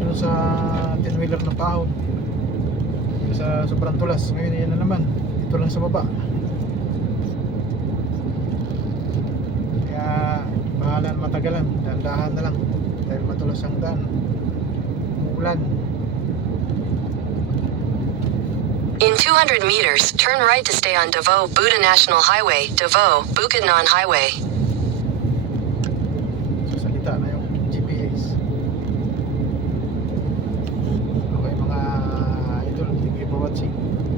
doon sa 10-wheeler ng Pahon sa sobrang tulas. Ngayon yan na naman, dito lang sa baba. Kaya bahala na matagalan, dahan-dahan na lang dahil matulas ang daan, umuulan. In 200 meters, turn right to stay on Davao Buda National Highway, Davao Bukidnon Highway. Salita na yung GPS. Okay mga idol, thank you for watching.